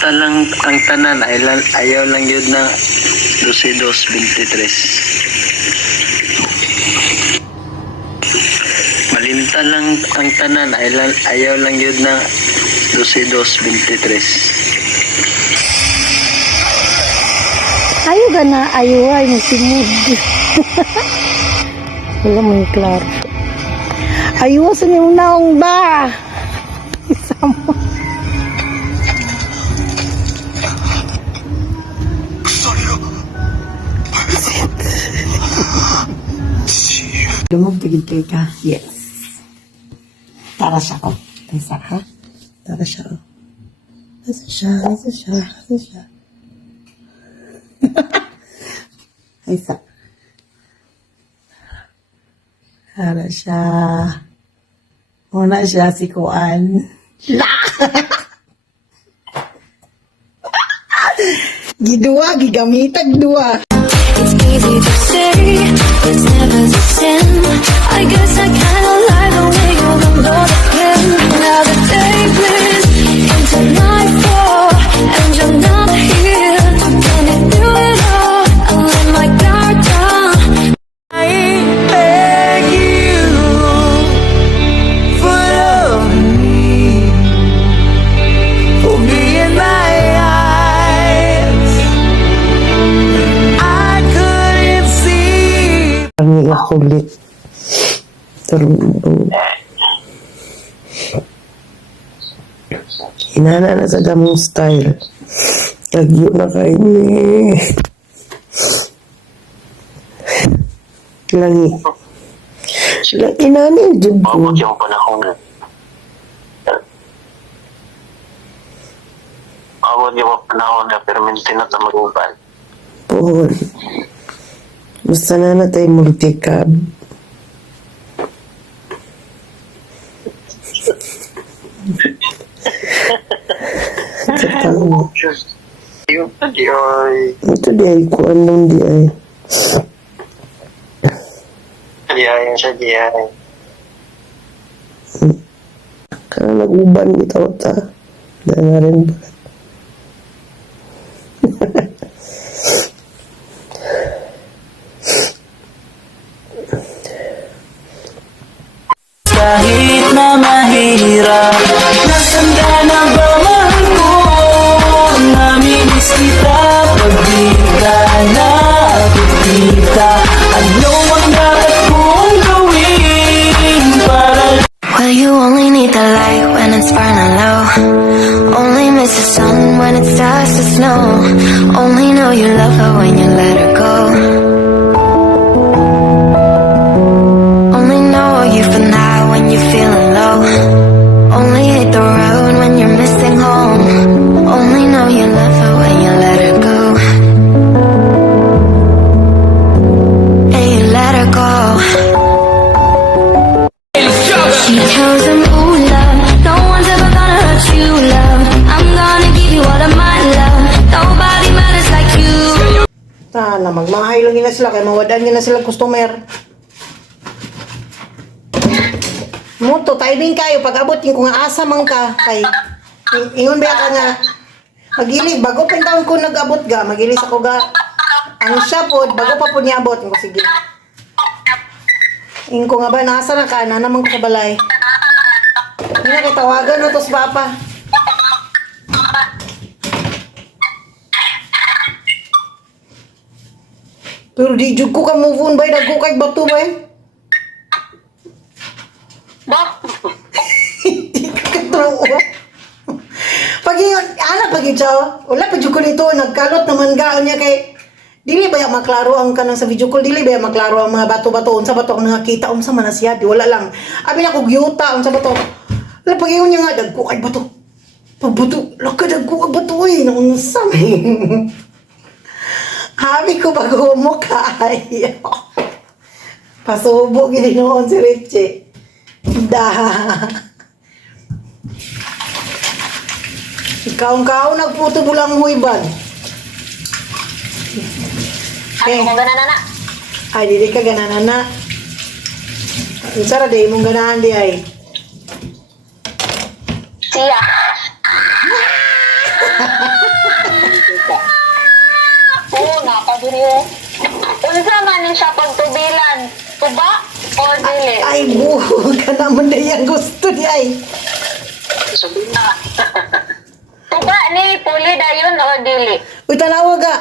Malimta lang ang tanan, ayaw lang yun na 12-23. Malimta lang ang tanan, ayaw lang yun na 12-23. Ayo gana, ayo ay musimud. Wala mo yung klaro. Ayo sa niyong naong ba? Isama. Lumabigid kayo ka? Yes. Tara siya ko. Isa ha? Tara siya ko. Isa siya. Isa. Tara siya. Muna siya si Kuan. Gidua, gigamitag dua. It's easy to say, it's never the same. I guess I kinda like the way you reload again. Now the day bleeds into nightfall, and you're not here. Can you do it all? I let my guard down. I beg you for loving me, for being my eyes. I couldn't see. Kami kulit. Turbo. Inana na sa damong style. Lagyo na kayo ni. Langi. Lang inana yung jud ko. Mabot yung panahon. Mabot yung panahon na perminti na tamaguban. Pohon. Basta na na tayo multicab. Katang. Yung di ay. Ito di ay kuan lang di ay. Siya di ay. Kaya nag-uban bitaw ta. Dahil na rin ba? Kahit na mahirap, nasan ka na ba man ko? Namimiss kita, pag di ka nakikita. Ano ang dapat kong gawin para Well, you only need the light when it's burning low. Only miss the sun when it starts to snow. Only know you love her when you let her go. Only know you for now when you're feeling low. Only hate the road when you're missing home. Only know you love her when you let her go. And you let her go. She tells him, ooh, love, no one's ever gonna hurt you, love. I'm gonna give you all of my love. Nobody matters like you. Tana, magmahay lang na sila kay mawadan na sila customer. Moto, timing kayo. Pag abot yung kung asa man ka, kay ingon ba ka nga, magili, bago pa yung taon ko nag-abot ga, magilis ako ga, ang siya po, bago pa po niya abot, ko sige. Ingin ko nga ba, nasa na ka, naman ko sa balay. Hindi na kitawagan na to sa papa. Pero di jud ko ka move on bay, dagko kay bato bay. Hindi ka katoo. Pag yun, pag yun siya, wala pa dyan ko nito, nagkalot naman gaan niya kay, dili ba yung maklaro ang kanang sa video call, dili ba yung maklaro ang mga bato-bato, unsa bato ang nakakita, unsa man na siya, di wala lang. Abi na ko gyuta, unsa bato. Wala pag yun niya nga, dagko kay bato. Pagbato, laka dagko kay bato eh, unsa man. Habi ko bago mo kayo. Pasubo gini noon si Richie. Ikaw nagputo bulang huiban. Ay, mong gananana. Ay, dili ka gananana. Sara day mong ganahan di ay. Siya. Oo, napadiri. Unsa man ni siya pagtubilan? Tuba or dili? Ay, buho ka naman na yung gusto niya ay. Sabi na. Tuba ni puli dayon or dili? Uy, tanawa ka.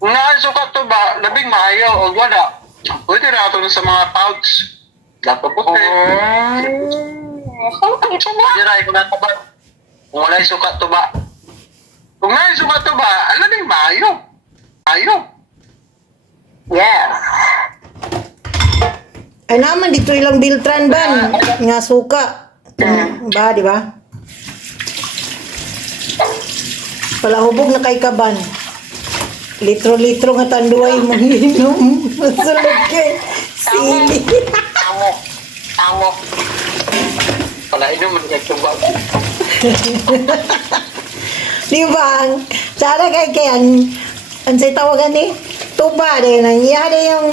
Kung naasukat to ba, labing maayaw o wala. Pwede na ito sa mga pouch. Dapat po Saan pag ito ba? Pwede na ito na ba? Kung wala yung sukat to ba? Kung na yung sukat to ba, labing maayaw. Ayaw. Yes. Ay naman, dito ilang Biltran ban. Nga suka. Ba, di ba? Palahubog na kay kaban. Litro-litro nga tanduay mong inom. Masulog kay sili. Tamo. Wala ino man yung tuba. Di ba? Sana kay ang say tawagan ni tuba de nang iya de yung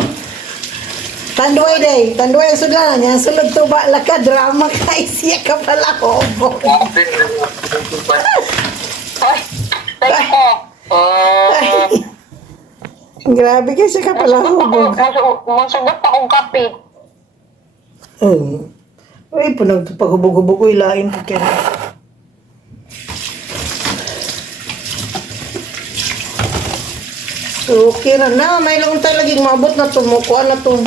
tanduay de. Tanduay ang sudlanan niya. Sulod tuba laka drama kay siya ka pala hubog. Hoy, thank ko. Grabe kay siya ka pala hubog. Masugot pa kong kapit. Uy, punag paghubog-hubog ko ilain ko kaya. Okay na, may lang tayo laging mabot na tumukuan na to.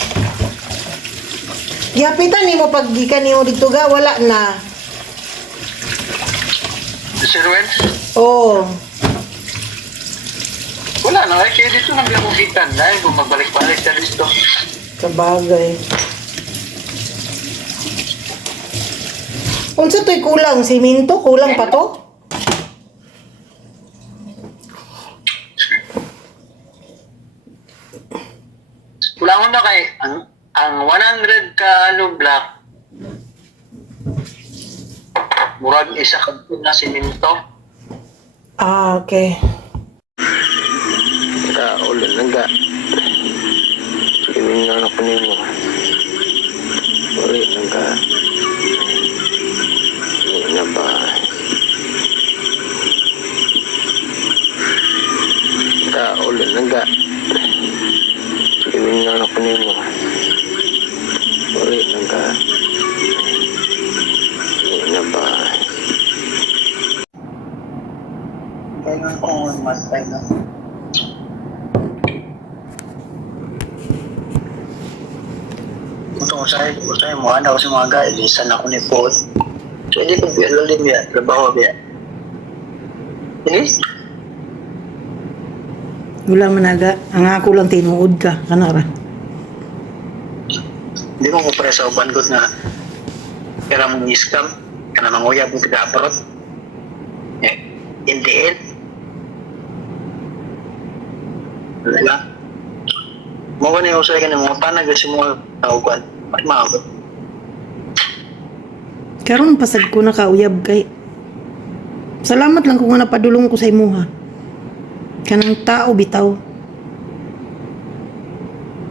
Gihapitan ni mo pag gikan ni mo dito ga, wala na. Sir Wen? Oh, Wala na. Kaya dito nang bilamugitan. Dahil kung magbalik-balik sa listo. sabagay. Unsa to'y kulang? Siminto? Kulang pa to? Kulangon na kay ang 100 ka block murag isa ka na siminto. Ah, okay. Ulan lang ga. Simin na ako nimo. Ulit lang ga. Hindi na ba? Ulan lang ga. Simin na ako nimo. Ulit lang ga. Hindi na ba? Kailan ko mas tayo na. Kung sa'yo mo, ano ako sa mga guys, lisan ako ni Paul. So, hindi ko lalim yan, trabaho yan. Hindi? Wala managa. Ang ako lang tinuod ka. Kanara. Hindi mo ko pala sa uban ko na kaya mong iskam, ka na manguyab mo taga-abarot. In the end, wala. Mo ka niya usay ka na mga tanag kasi mo nauban. Ay maabot. Karon pasag ko na kauyab kay. Salamat lang kung nga napadulong ko sa imuha. Kanang tao bitaw.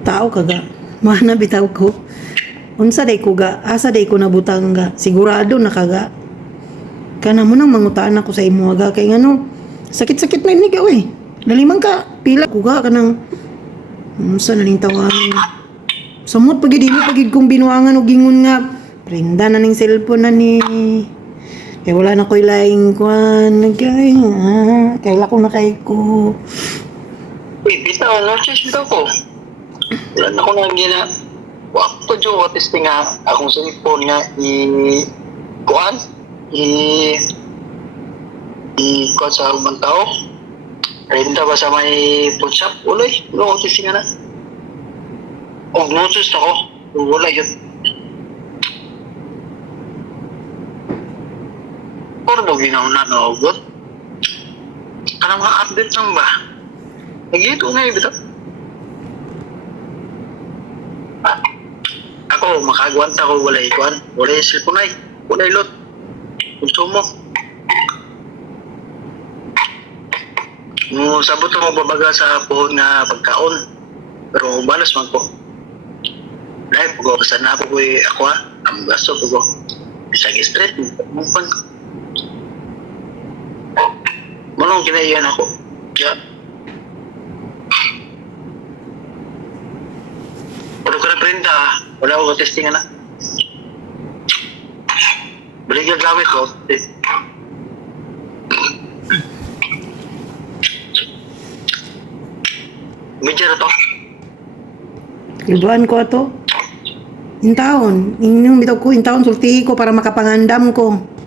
Tao kaga. Mana bitaw ko. Unsa day ko ga? Asa day ko nabutang ga? Sigurado na kaga. Kana mo nang mangutaan ako sa imuha ga kay ngano. Sakit-sakit na ini eh. Nalimang ka pila ko ga kanang unsa na ning tawanan. Samot pagid mo pagid kong binuangan og gingon nga prenda na ning cellphone na ni kay wala na ko'y laing kwan nagkay kaila ko na kay ko. Uy, bitaw, no-chase bitaw ko. Wala na ko na gina. Wak ko dyan, what is nga akong cellphone nga kuan kuan sa umang tao. Renta ba sa may phone shop? Uloy, wala ko nga na. Og notice ako, wala yun. Pero daw ginawa na naugot. Kanang mga update lang ba? Nag-ito nga bitaw. Ako, makagwanta ko wala ikuan. Wala yung cellphone ay. Wala yung lot. Gusto mo. Sabot mo babaga sa puhon nga pagkaon. Pero balas man ko. Dahil po ko, sana po ko ako ha. Ang gasto po ko. Isang straight. Mupang ko. ang kinaiyan ako. Kaya, wala ko na printa ha. Wala ko testing na. Balik yung gamit ko. Medyo na to. Ibuan ko ato. Intaon. Inyong bitaw ko, intaon sulti ko para makapangandam ko.